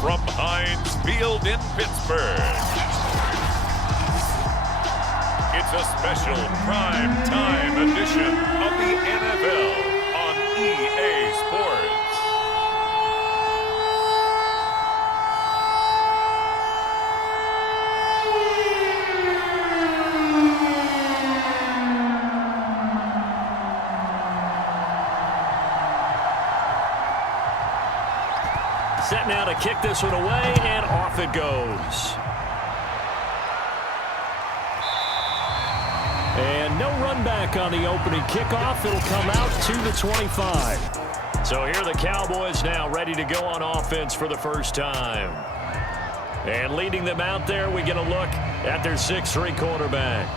from Heinz Field in Pittsburgh. It's a special prime time edition of the NFL on EA Sports. Set now to kick this one away, and off it goes. And no run back on the opening kickoff. It'll come out to the 25. So here are the Cowboys now ready to go on offense for the first time. And leading them out there, we get a look at their 6'3" quarterback.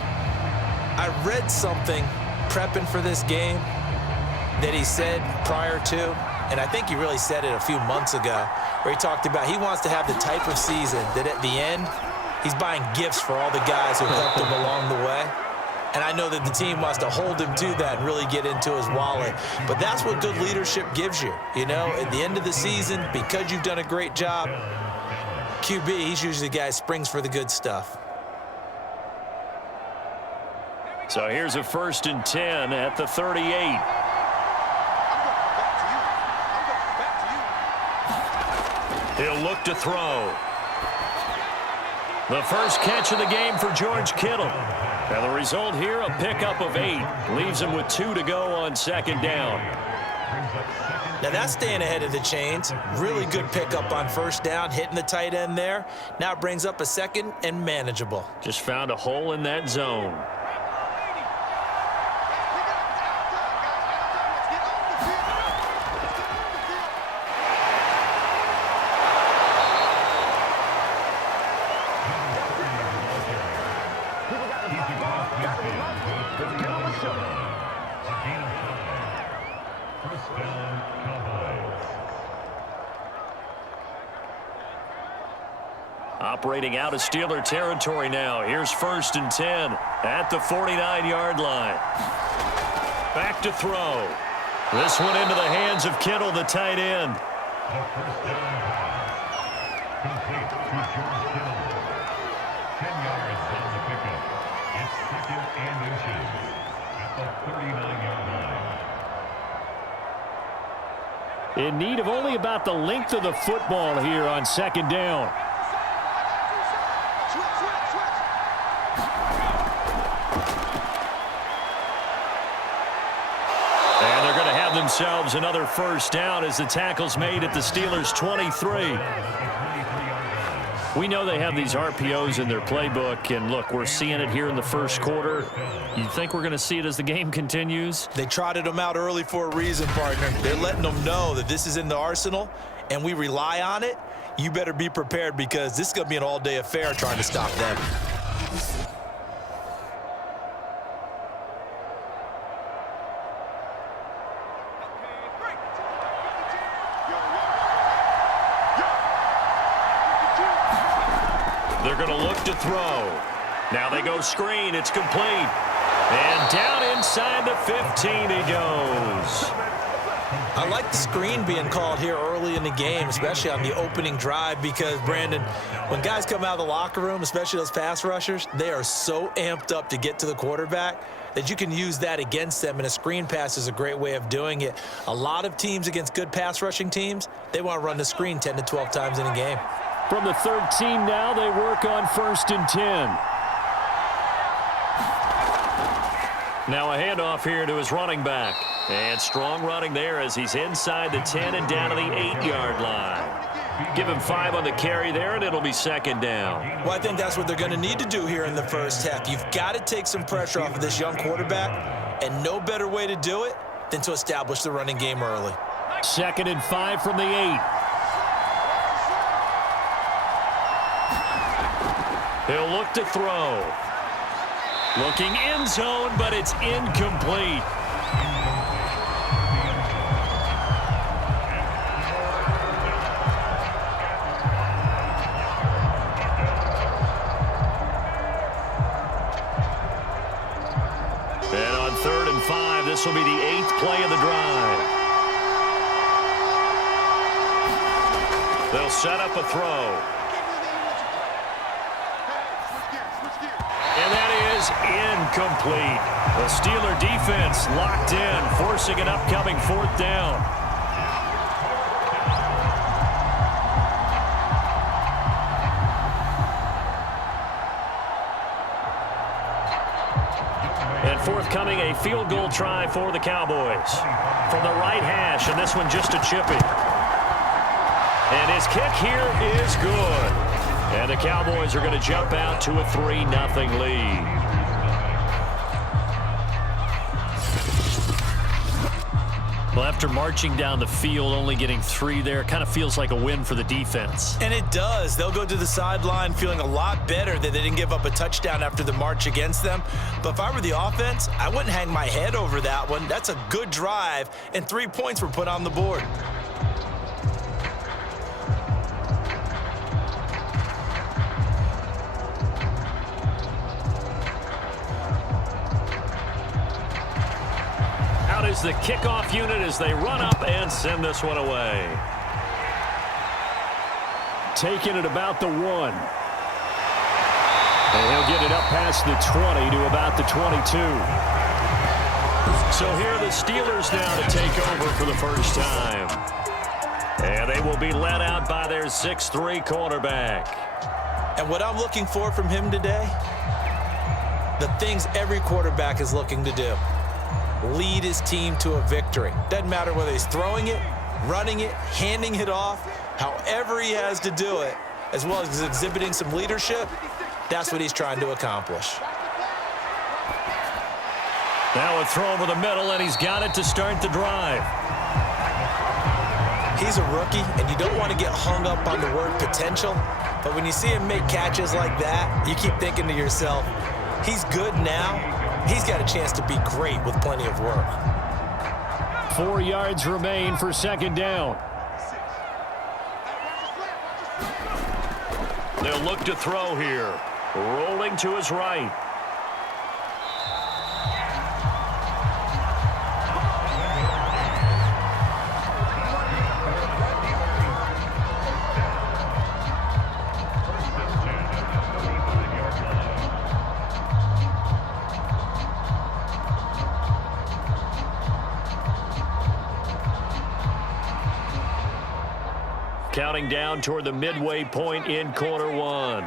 I read something prepping for this game that he said prior to, and I think he really said it a few months ago, where he talked about he wants to have the type of season that at the end, he's buying gifts for all the guys who helped him along the way. And I know that the team wants to hold him to that and really get into his wallet. But that's what good leadership gives you. You know, at the end of the season, because you've done a great job, QB, he's usually the guy who springs for the good stuff. So here's a 1st and 10 at the 38. He'll look to throw. The first catch of the game for George Kittle. And the result here, a pickup of 8. Leaves him with 2 to go on 2nd down. Now that's staying ahead of the chains. Really good pickup on 1st down, hitting the tight end there. Now it brings up a 2nd and manageable. Just found a hole in that zone. Operating out of Steeler territory now. Here's 1st and 10 at the 49-yard line. Back to throw. This one into the hands of Kittle, the tight end. Complete to George Kittle. 10 yards on the pickup. It's 2nd and inches at the 39-yard line. In need of only about the length of the football here on 2nd down. And they're going to have themselves another 1st down as the tackle's made at the Steelers' 23. We know they have these RPOs in their playbook, and look, we're seeing it here in the 1st quarter. You think we're going to see it as the game continues? They trotted them out early for a reason, partner. They're letting them know that this is in the arsenal, and we rely on it. You better be prepared because this is going to be an all-day affair trying to stop them. They're going to look to throw. Now they go screen. It's complete. And down inside the 15 he goes. I like the screen being called here early in the game, especially on the opening drive, because, Brandon, when guys come out of the locker room, especially those pass rushers, they are so amped up to get to the quarterback that you can use that against them, and a screen pass is a great way of doing it. A lot of teams against good pass rushing teams, they want to run the screen 10 to 12 times in a game. From the 13 now, they work on 1st and 10. Now a handoff here to his running back. And strong running there as he's inside the 10 and down to the 8-yard line. Give him 5 on the carry there, and it'll be 2nd down. Well, I think that's what they're going to need to do here in the 1st half. You've got to take some pressure off of this young quarterback, and no better way to do it than to establish the running game early. 2nd and 5 from the 8. He'll look to throw. Looking end zone, but it's incomplete. And on 3rd and 5, this will be the 8th play of the drive. They'll set up a throw. And that is incomplete. The Steeler defense locked in, forcing an upcoming 4th down. And forthcoming, a field goal try for the Cowboys. From the right hash, and this one just a chippy. And his kick here is good. And the Cowboys are going to jump out to a 3-0 lead. Well, after marching down the field, only getting 3 there, kind of feels like a win for the defense. And it does. They'll go to the sideline feeling a lot better that they didn't give up a touchdown after the march against them. But if I were the offense, I wouldn't hang my head over that one. That's a good drive, and 3 points were put on the board. Is the kickoff unit as they run up and send this one away. Taking it about the 1. And he'll get it up past the 20 to about the 22. So here are the Steelers now to take over for the first time. And they will be led out by their 6'3" quarterback. And what I'm looking for from him today, the things every quarterback is looking to do. Lead his team to a victory. Doesn't matter whether he's throwing it, running it, handing it off, however he has to do it, as well as exhibiting some leadership, that's what he's trying to accomplish. Now a throw over the middle, and he's got it to start the drive. He's a rookie, and you don't want to get hung up on the word potential, but when you see him make catches like that, you keep thinking to yourself, he's good now. He's got a chance to be great with plenty of work. 4 yards remain for 2nd down. They'll look to throw here. Rolling to his right. Counting down toward the midway point in quarter 1.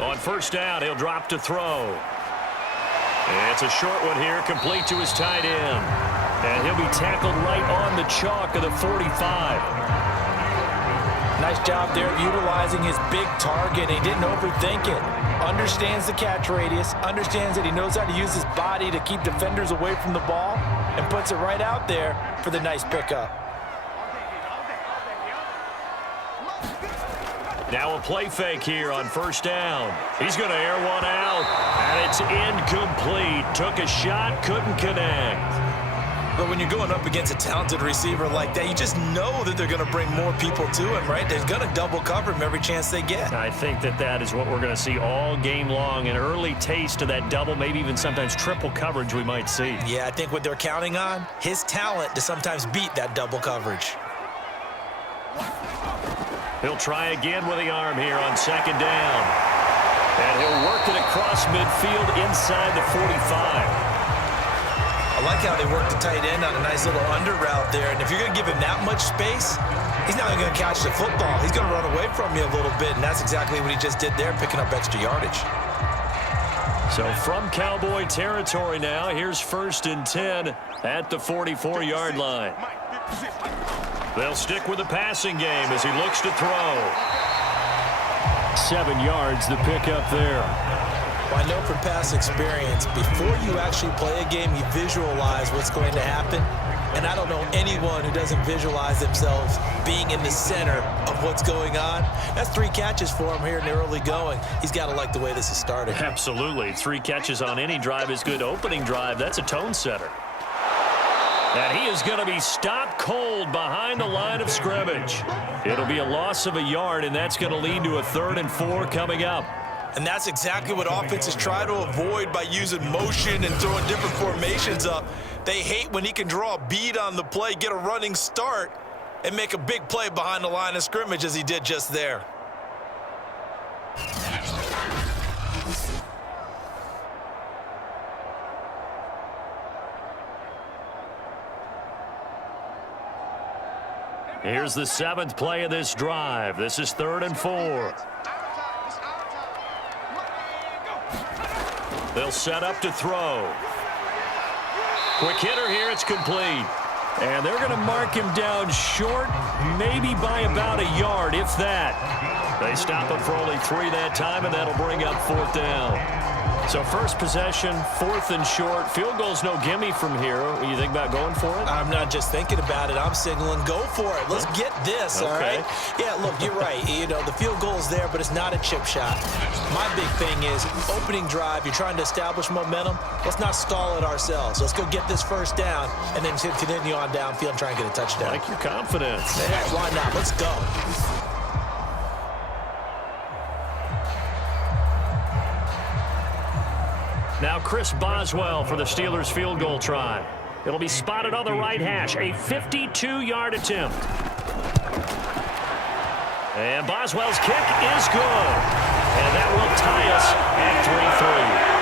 On 1st down, he'll drop to throw. It's a short one here, complete to his tight end. And he'll be tackled right on the chalk of the 45. Nice job there of utilizing his big target. He didn't overthink it. Understands the catch radius, understands that he knows how to use his body to keep defenders away from the ball, and puts it right out there for the nice pickup. Now a play fake here on 1st down. He's going to air one out, and it's incomplete. Took a shot, couldn't connect. But when you're going up against a talented receiver like that, you just know that they're going to bring more people to him, right? They're going to double cover him every chance they get. I think that is what we're going to see all game long, an early taste of that double, maybe even sometimes triple coverage we might see. Yeah, I think what they're counting on, his talent to sometimes beat that double coverage. He'll try again with the arm here on 2nd down. And he'll work it across midfield inside the 45. I like how they work the tight end on a nice little under route there. And if you're going to give him that much space, he's not going to catch the football. He's going to run away from you a little bit, and that's exactly what he just did there, picking up extra yardage. So from Cowboy territory now, here's 1st and 10 at the 44-yard line. They'll stick with the passing game as he looks to throw. 7 yards, the pickup there. Well, I know from past experience, before you actually play a game, you visualize what's going to happen. And I don't know anyone who doesn't visualize themselves being in the center of what's going on. That's 3 catches for him here in the early going. He's got to like the way this is starting. Absolutely. 3 catches on any drive is good. Opening drive, that's a tone setter. And he is going to be stopped cold behind the line of scrimmage. It'll be a loss of a yard, and that's going to lead to a 3rd and 4 coming up. And that's exactly what offenses try to avoid by using motion and throwing different formations up. They hate when he can draw a bead on the play, get a running start, and make a big play behind the line of scrimmage as he did just there. Here's the 7th play of this drive. This is 3rd and 4. They'll set up to throw. Quick hitter here. It's complete. And they're going to mark him down short, maybe by about a yard, if that. They stop him for only 3 that time, and that'll bring up 4th down. So first possession, 4th and short. Field goal's no gimme from here. You think about going for it? I'm not just thinking about it. I'm signaling go for it. Let's get this, all right? Yeah, look, you're right. You know, the field goal is there, but it's not a chip shot. My big thing is opening drive. You're trying to establish momentum. Let's not stall it ourselves. Let's go get this first down and then continue on downfield and try and get a touchdown. Like your confidence. Yeah, why not? Let's go. Now Chris Boswell for the Steelers field goal try. It'll be spotted on the right hash. A 52-yard attempt. And Boswell's kick is good. And that will tie us at 3-3.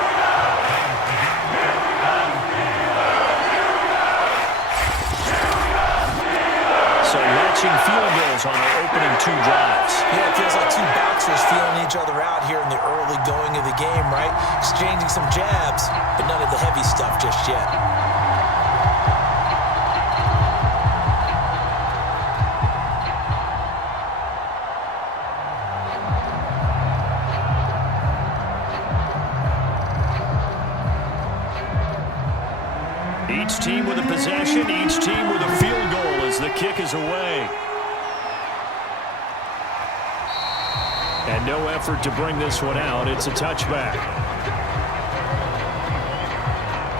So matching field goals on our opening 2 drives. Yeah, it feels like 2 boxers feeling each other out here in the early going of the game, right? Exchanging some jabs, but none of the heavy stuff just yet. Each team with a possession, each team with a field goal as the kick is away. And no effort to bring this one out. It's a touchback.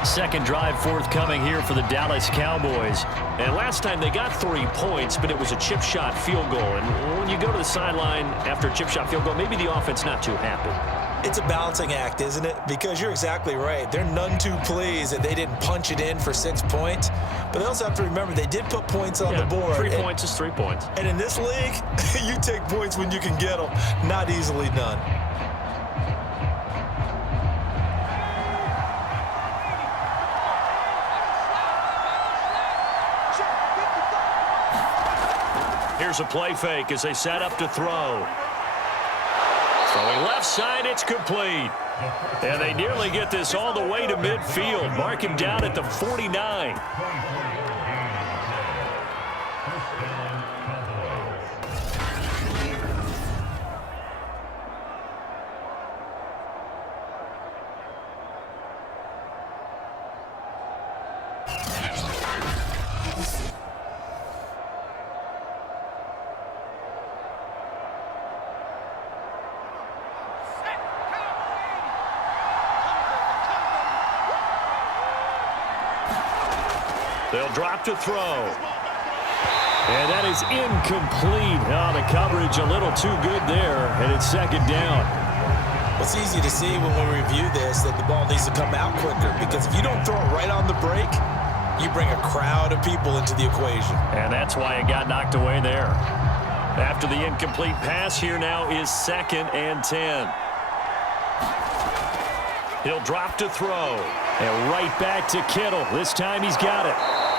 Second drive forthcoming here for the Dallas Cowboys. And last time they got 3 points, but it was a chip shot field goal. And when you go to the sideline after a chip shot field goal, maybe the offense not too happy. It's a balancing act, isn't it? Because you're exactly right. They're none too pleased that they didn't punch it in for 6 points. But they also have to remember they did put points on the board. 3 points is 3 points. And in this league, you take points when you can get them. Not easily done. Here's a play fake as they set up to throw. Throwing left side, it's complete. And they nearly get this all the way to midfield. Mark him down at the 49. They'll drop to throw. And that is incomplete. Oh, the coverage a little too good there, and it's 2nd down. It's easy to see when we review this that the ball needs to come out quicker, because if you don't throw it right on the break, you bring a crowd of people into the equation. And that's why it got knocked away there. After the incomplete pass, here now is 2nd and 10. He'll drop to throw. And right back to Kittle. This time he's got it.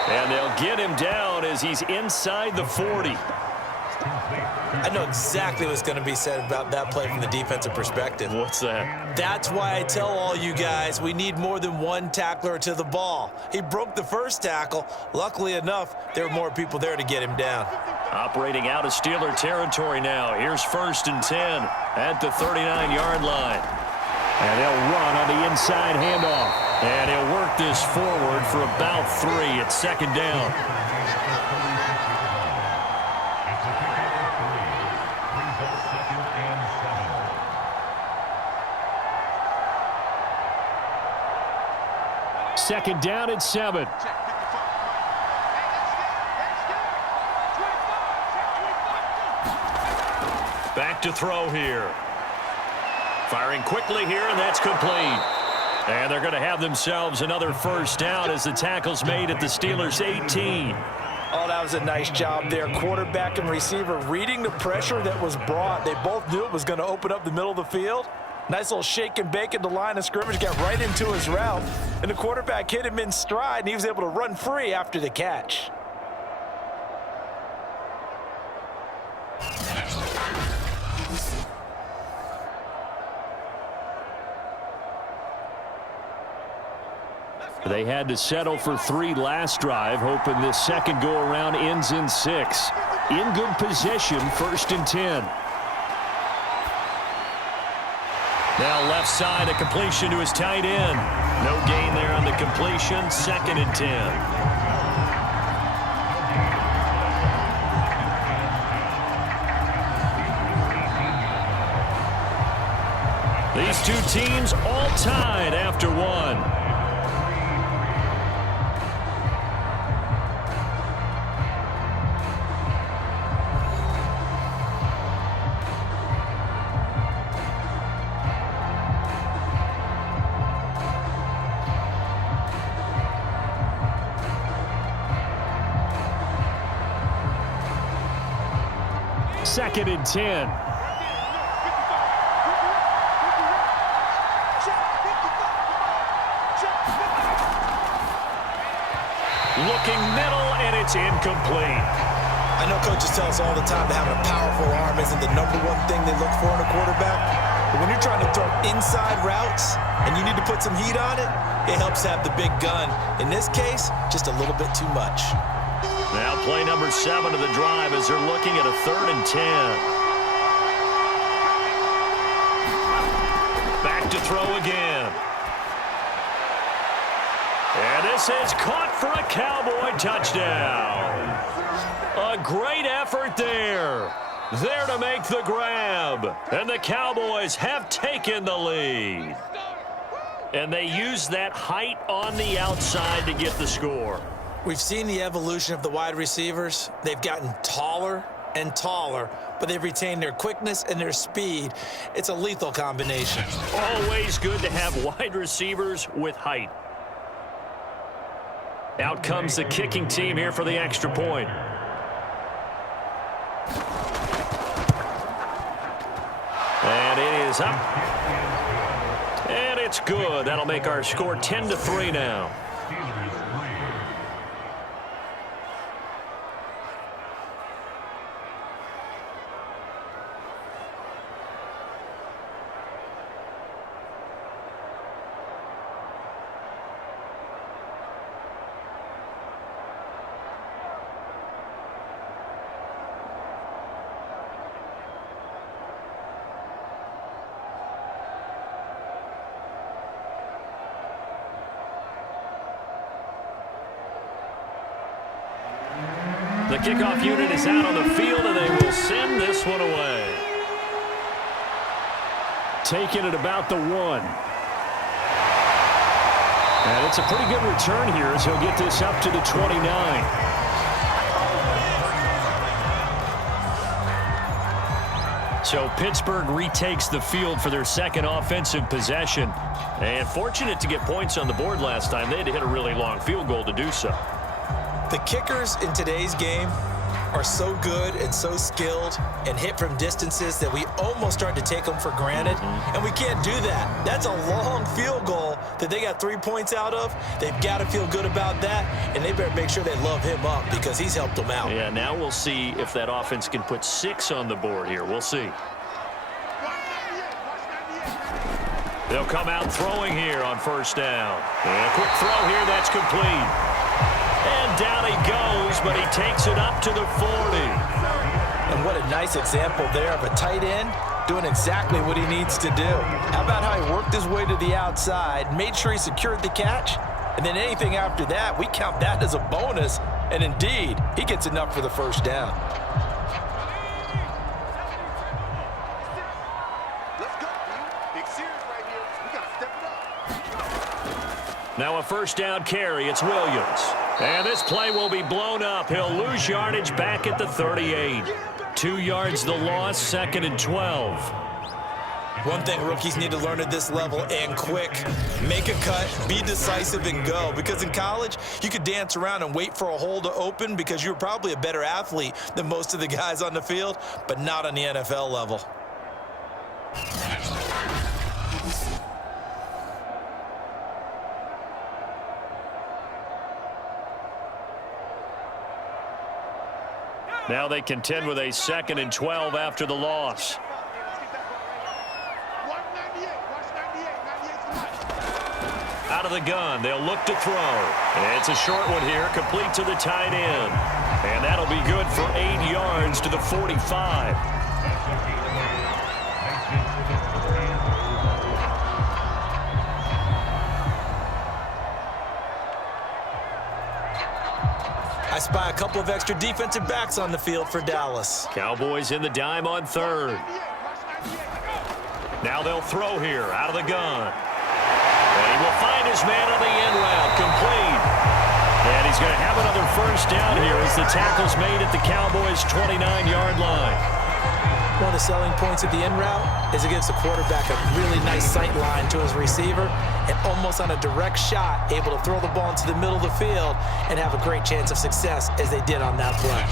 And they'll get him down as he's inside the 40. I know exactly what's going to be said about that play from the defensive perspective. What's that? That's why I tell all you guys we need more than one tackler to the ball. He broke the first tackle. Luckily enough, there were more people there to get him down. Operating out of Steeler territory now. Here's 1st and 10 at the 39-yard line. And they'll run on the inside handoff. And he'll work this forward for about 3 at 2nd down. Second down and 7. Back to throw here. Firing quickly here, and that's complete. And they're going to have themselves another first down as the tackle's made at the Steelers' 18. Oh, that was a nice job there. Quarterback and receiver reading the pressure that was brought. They both knew it was going to open up the middle of the field. Nice little shake and bake at the line of scrimmage, got right into his route. And the quarterback hit him in stride, and he was able to run free after the catch. They had to settle for 3 last drive, hoping this second go-around ends in 6. In good possession, 1st and 10. Now left side, a completion to his tight end. No gain there on the completion, 2nd and 10. These two teams all tied after 1. Second and 10. Looking middle, and it's incomplete. I know coaches tell us all the time that having a powerful arm isn't the #1 thing they look for in a quarterback. But when you're trying to throw inside routes and you need to put some heat on it, it helps have the big gun. In this case, just a little bit too much. Now play number 7 of the drive as they're looking at a 3rd and 10. Back to throw again. And this is caught for a Cowboy touchdown. A great effort there. There to make the grab. And the Cowboys have taken the lead. And they use that height on the outside to get the score. We've seen the evolution of the wide receivers. They've gotten taller and taller, but they've retained their quickness and their speed. It's a lethal combination. Always good to have wide receivers with height. Out comes the kicking team here for the extra point. And it is up. And it's good. That'll make our score 10-3 now. The kickoff unit is out on the field, and they will send this one away. Taking it about the 1. And it's a pretty good return here as he'll get this up to the 29. So Pittsburgh retakes the field for their second offensive possession. And fortunate to get points on the board last time. They had to hit a really long field goal to do so. The kickers in today's game are so good and so skilled and hit from distances that we almost start to take them for granted, and we can't do that. That's a long field goal that they got 3 points out of. They've got to feel good about that, and they better make sure they love him up because he's helped them out. Yeah, now we'll see if that offense can put 6 on the board here. We'll see. They'll come out throwing here on 1st down. And a quick throw here, that's complete. And down he goes, but he takes it up to the 40. And what a nice example there of a tight end doing exactly what he needs to do. How about how he worked his way to the outside, made sure he secured the catch, and then anything after that, we count that as a bonus. And indeed, he gets enough for the 1st down. Now a 1st down carry. It's Williams. And this play will be blown up. He'll lose yardage back at the 38. 2 yards the loss, 2nd and 12. One thing rookies need to learn at this level, and quick: make a cut, be decisive, and go. Because in college, you could dance around and wait for a hole to open because you're probably a better athlete than most of the guys on the field, but not on the NFL level. Now they contend with a 2nd and 12 after the loss. Out of the gun, they'll look to throw. And it's a short one here, complete to the tight end. And that'll be good for 8 yards to the 45. I spy a couple of extra defensive backs on the field for Dallas. Cowboys in the dime on 3rd. Now they'll throw here, out of the gun. And he will find his man on the end route, complete. And he's going to have another first down here as the tackle's made at the Cowboys' 29-yard line. One of the selling points of the end route is it gives the quarterback a really nice sight line to his receiver, and almost on a direct shot, able to throw the ball into the middle of the field and have a great chance of success as they did on that play.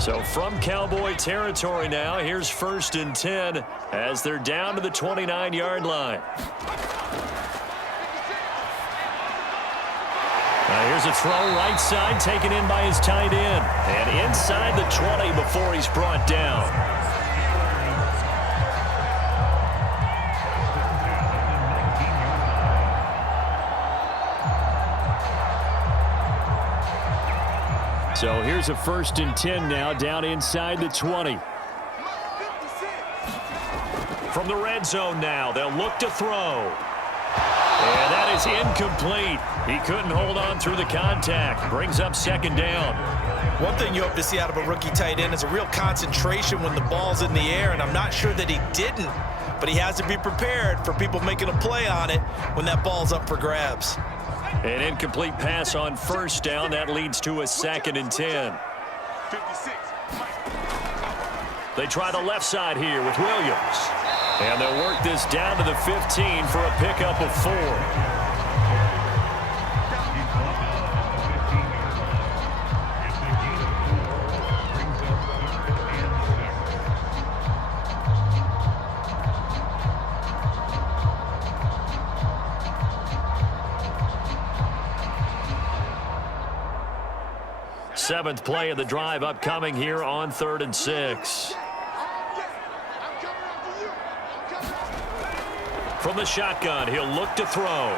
So from Cowboy territory now, here's 1st and 10 as they're down to the 29-yard line. Now here's a throw right side taken in by his tight end. And inside the 20 before he's brought down. So here's a 1st and 10 now down inside the 20. From the red zone now, they'll look to throw. And that is incomplete. He couldn't hold on through the contact. Brings up 2nd down. One thing you hope to see out of a rookie tight end is a real concentration when the ball's in the air, and I'm not sure that he didn't, but he has to be prepared for people making a play on it when that ball's up for grabs. An incomplete pass on 1st down. That leads to a 2nd and 10. They try the left side here with Williams. And they'll work this down to the 15 for a pickup of 4. Seventh play of the drive upcoming here on 3rd and 6. From the shotgun, he'll look to throw.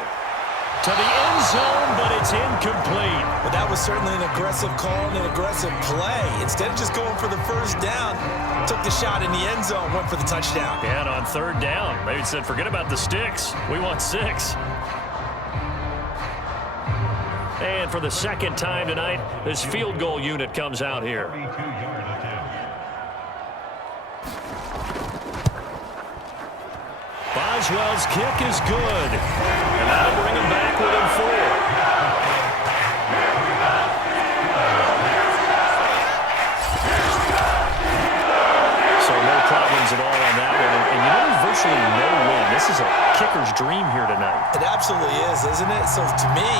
To the end zone, but it's incomplete. But that was certainly an aggressive call and an aggressive play. Instead of just going for the first down, took the shot in the end zone, went for the touchdown. And on 3rd down, maybe said, forget about the sticks. We want 6. And for the 2nd time tonight, this field goal unit comes out here. Boswell's kick is good. And that'll bring him back within 4. So no problems at all on that one. And you know, there's virtually no win. This is a kicker's dream here tonight. It absolutely is, isn't it? So to me,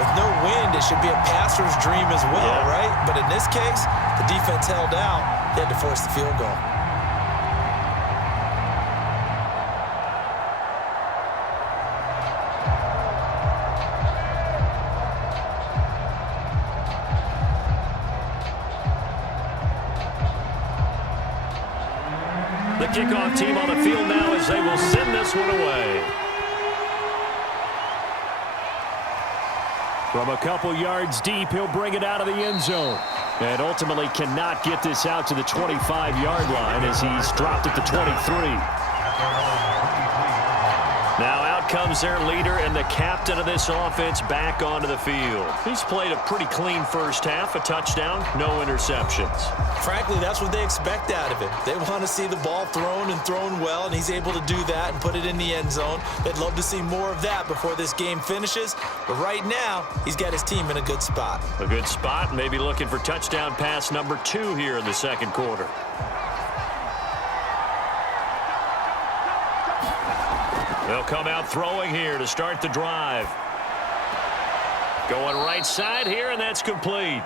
with no wind, it should be a passer's dream as well, right? But in this case, the defense held out. They had to force the field goal. The kickoff team on the field now as they will send this one away. From a couple yards deep, he'll bring it out of the end zone. And ultimately cannot get this out to the 25-yard line as he's dropped at the 23. Now out comes their leader and the captain of this offense back onto the field. He's played a pretty clean first half, a touchdown, no interceptions. Frankly, that's what they expect out of him. They want to see the ball thrown and thrown well, and he's able to do that and put it in the end zone. They'd love to see more of that before this game finishes. But right now, he's got his team in a good spot. A good spot, maybe looking for touchdown pass number 2 here in the second quarter. They'll come out throwing here to start the drive. Going right side here, and that's complete.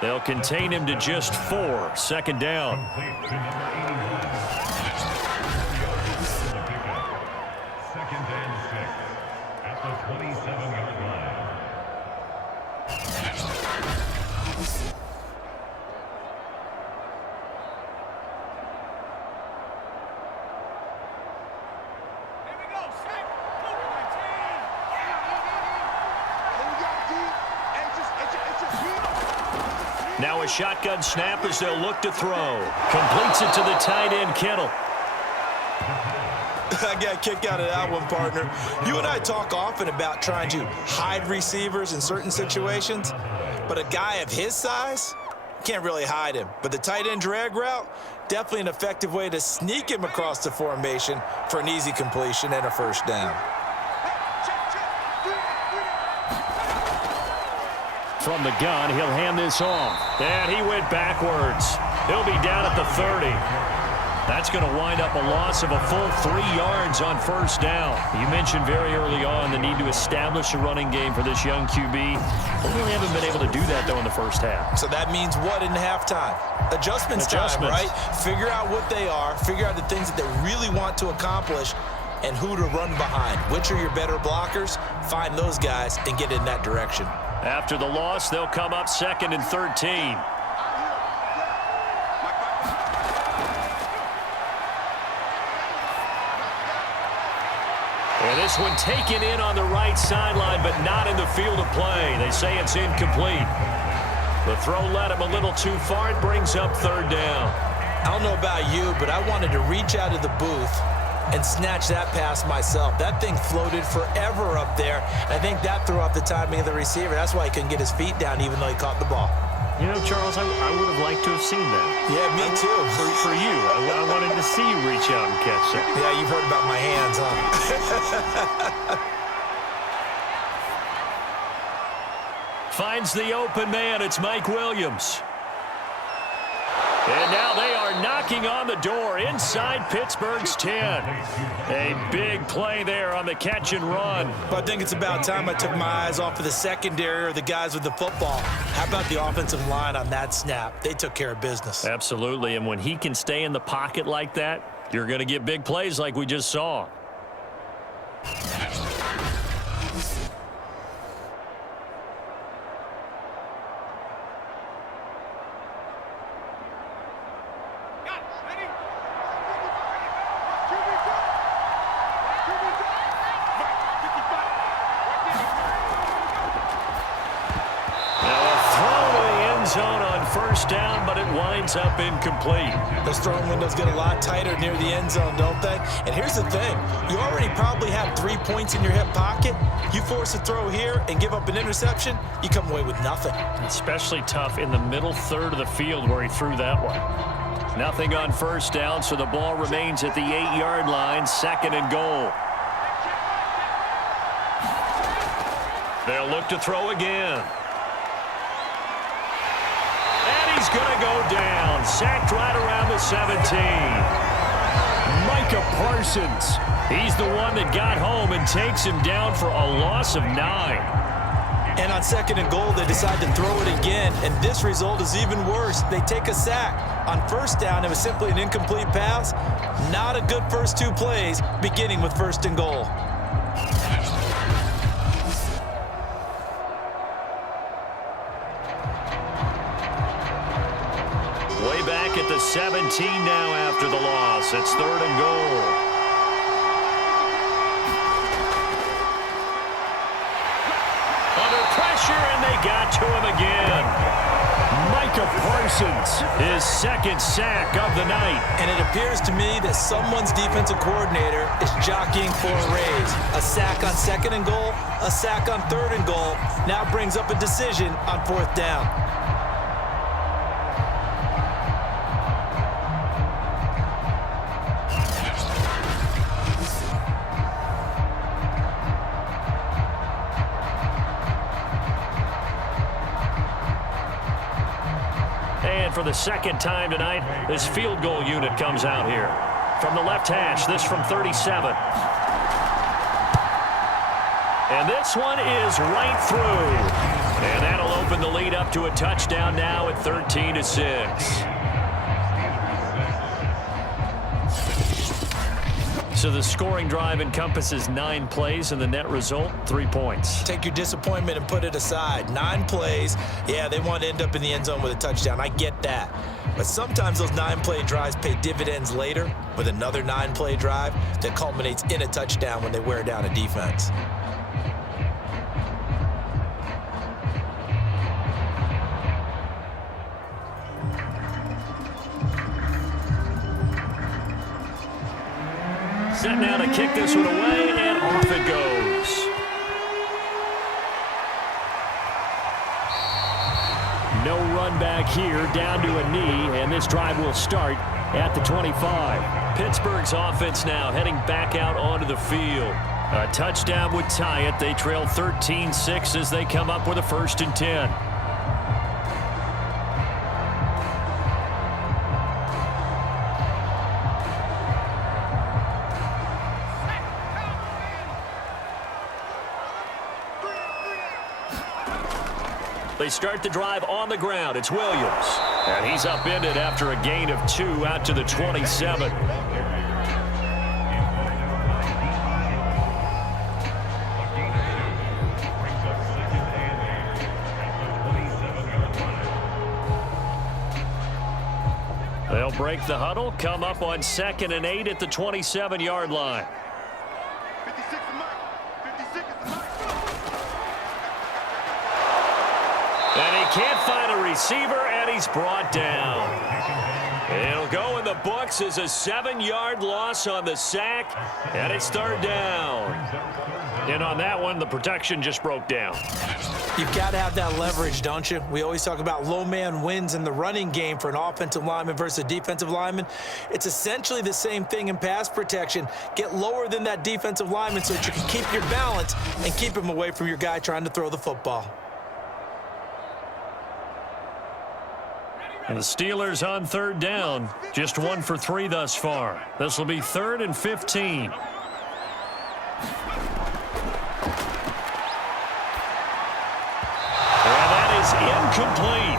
They'll contain him to just 4. Second down. Complete to number 81. Second and 6 at the 27-yard line. Now a shotgun snap as they'll look to throw. Completes it to the tight end, Kittle. I got a kick out of that one, partner. You and I talk often about trying to hide receivers in certain situations, but a guy of his size can't really hide him. But the tight end drag route, definitely an effective way to sneak him across the formation for an easy completion and a first down. From the gun, he'll hand this off. And he went backwards. He'll be down at the 30. That's going to wind up a loss of a full 3 yards on first down. You mentioned very early on the need to establish a running game for this young QB. They really haven't been able to do that, though, in the first half. So that means what in halftime? Adjustments time, right? Figure out what they are. Figure out the things that they really want to accomplish and who to run behind. Which are your better blockers? Find those guys and get in that direction. After the loss, they'll come up 2nd and 13. And this one taken in on the right sideline, but not in the field of play. They say it's incomplete. The throw led him a little too far. It brings up 3rd down. I don't know about you, but I wanted to reach out of the booth and snatch that pass myself. That thing floated forever up there. I think that threw off the timing of the receiver. That's why he couldn't get his feet down even though he caught the ball. You know, Charles, I would have liked to have seen that. Yeah, me too. For you. I wanted to see you reach out and catch it. Yeah, you've heard about my hands, huh? Finds the open man. It's Mike Williams. And now they are knocking on the door inside Pittsburgh's 10. A big play there on the catch and run. But I think it's about time I took my eyes off of the secondary or the guys with the football. How about the offensive line on that snap? They took care of business. Absolutely, and when he can stay in the pocket like that, you're going to get big plays like we just saw. Zone on first down, but it winds up incomplete. Those throwing windows get a lot tighter near the end zone, don't they? And here's the thing. You already probably have 3 points in your hip pocket. You force a throw here and give up an interception, you come away with nothing. Especially tough in the middle third of the field where he threw that one. Nothing on first down, so the ball remains at the 8-yard line, 2nd and goal. They'll look to throw again. He's going to go down. Sacked right around the 17. Micah Parsons. He's the one that got home and takes him down for a loss of 9. And on 2nd and goal, they decide to throw it again. And this result is even worse. They take a sack. On first down, it was simply an incomplete pass. Not a good first 2 plays, beginning with 1st and goal. Way back at the 17 now after the loss. It's 3rd and goal. Under pressure, and they got to him again. Micah Parsons, his second sack of the night. And it appears to me that someone's defensive coordinator is jockeying for a raise. A sack on 2nd and goal, a sack on 3rd and goal, now brings up a decision on 4th down. And for the second time tonight, this field goal unit comes out here. From the left hash, this from 37. And this one is right through. And that'll open the lead up to a touchdown now at 13-6. So the scoring drive encompasses 9 plays, and the net result, 3 points. Take your disappointment and put it aside. 9 plays. Yeah, they want to end up in the end zone with a touchdown. I get that. But sometimes those 9-play drives pay dividends later with another 9-play drive that culminates in a touchdown when they wear down a defense. Set now to kick this one away, and off it goes. No run back here, down to a knee, and this drive will start at the 25. Pittsburgh's offense now heading back out onto the field. A touchdown would tie it. They trail 13-6 as they come up with a 1st and 10. They start the drive on the ground. It's Williams. And he's upended after a gain of 2 out to the 27. They'll break the huddle, come up on 2nd and 8 at the 27-yard line. And he can't find a receiver, and he's brought down. It'll go in the books as a 7-yard loss on the sack, and it's 3rd down. And on that one, the protection just broke down. You've got to have that leverage, don't you? We always talk about low man wins in the running game for an offensive lineman versus a defensive lineman. It's essentially the same thing in pass protection. Get lower than that defensive lineman so that you can keep your balance and keep him away from your guy trying to throw the football. And the Steelers on 3rd down, just 1 for 3 thus far. This will be 3rd and 15. And that is incomplete.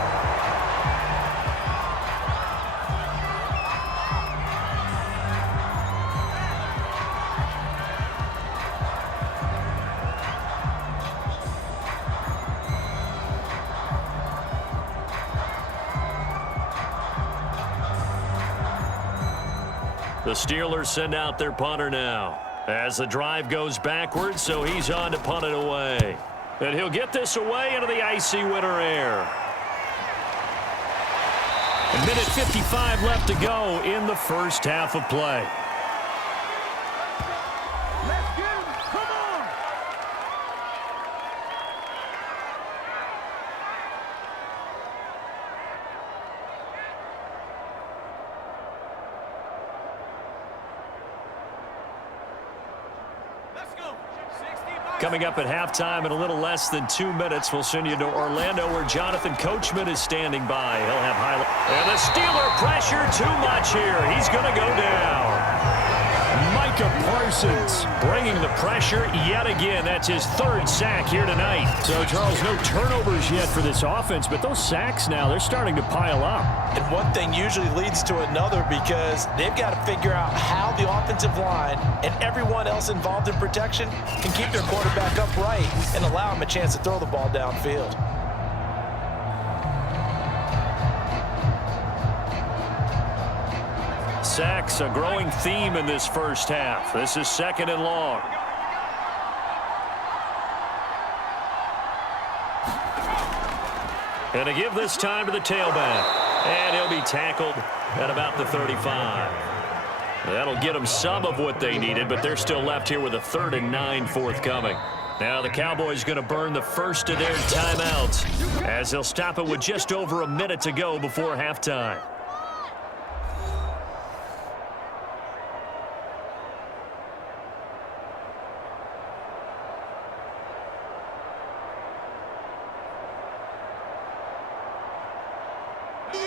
The Steelers send out their punter now as the drive goes backwards, so he's on to punt it away. And he'll get this away into the icy winter air. A minute 55 left to go in the first half of play. Let's get him. Come on. Coming up at halftime in a little less than 2 minutes, we'll send you to Orlando where Jonathan Coachman is standing by. He'll have highlights. And the Steeler pressure too much here. He's going to go down. Micah Parsons bringing the pressure yet again. That's his 3rd sack here tonight. So, Charles, no turnovers yet for this offense, but those sacks now, they're starting to pile up. And one thing usually leads to another because they've got to figure out how the offensive line and everyone else involved in protection can keep their quarterback upright and allow him a chance to throw the ball downfield. Sacks, a growing theme in this first half. This is 2nd and long. And to give this time to the tailback. And he'll be tackled at about the 35. That'll get them some of what they needed, but they're still left here with a 3rd and 9 forthcoming. Now the Cowboys going to burn the first of their timeouts as they'll stop it with just over a minute to go before halftime.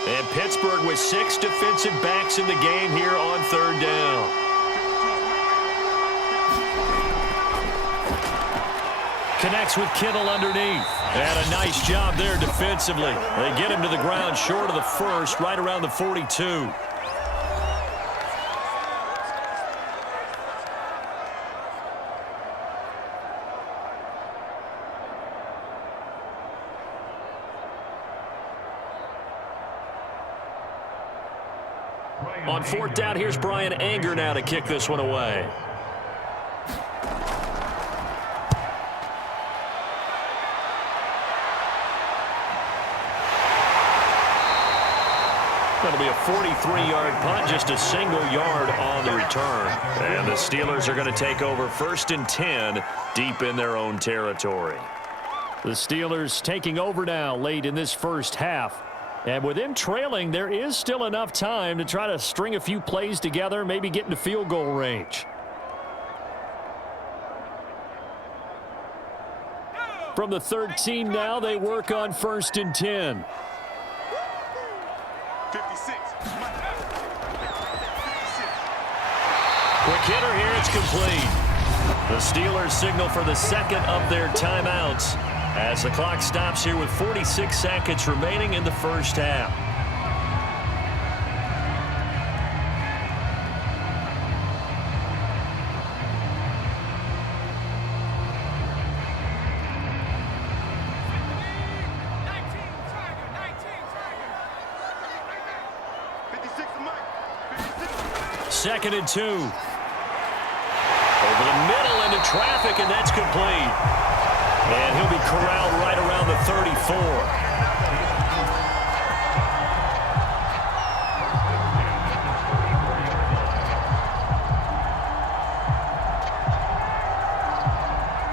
And Pittsburgh with 6 defensive backs in the game here on 3rd down. Connects with Kittle underneath. And a nice job there defensively. They get him to the ground short of the first, right around the 42. On 4th down, here's Brian Anger now to kick this one away. That'll be a 43-yard punt, just a single yard on the return. And the Steelers are going to take over 1st and 10 deep in their own territory. The Steelers taking over now late in this first half. And with them trailing, there is still enough time to try to string a few plays together, maybe get into field goal range. From the 13 now, they work on 1st and 10. 56. Quick hitter here, it's complete. The Steelers signal for the second of their timeouts as the clock stops here with 46 seconds remaining in the first half. Second and 2. Over the middle into traffic, and that's complete. And he'll be corralled right around the 34.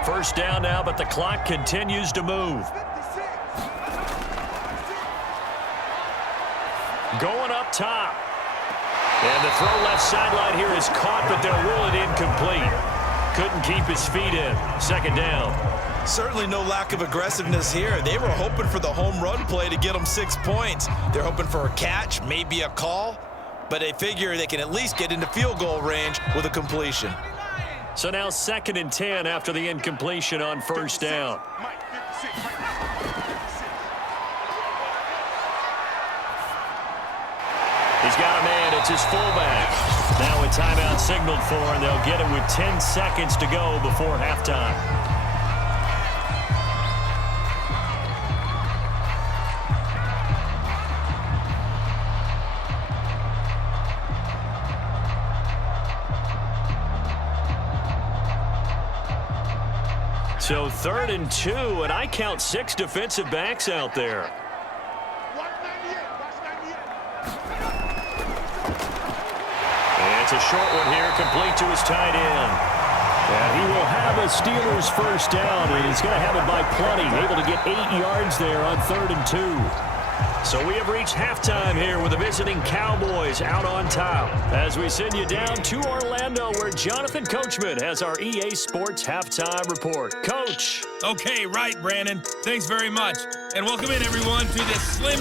First down now, but the clock continues to move. Going up top. And the throw left sideline here is caught, but they'll rule it incomplete. Couldn't keep his feet in. Second down. Certainly no lack of aggressiveness here. They were hoping for the home run play to get them 6 points. They're hoping for a catch, maybe a call, but they figure they can at least get into field goal range with a completion. So now 2nd and 10 after the incompletion on first down. He's got a man. It's his fullback. Now a timeout signaled for, and they'll get it with 10 seconds to go before halftime. So 3rd and 2, and I count 6 defensive backs out there. It's a short one here, complete to his tight end. And he will have a Steelers first down, and he's going to have it by plenty, able to get 8 yards there on 3rd and 2. So we have reached halftime here with the visiting Cowboys out on top as we send you down to Orlando where Jonathan Coachman has our EA Sports Halftime Report. Coach. Okay, right, Brandon. Thanks very much. And welcome in, everyone, to this slim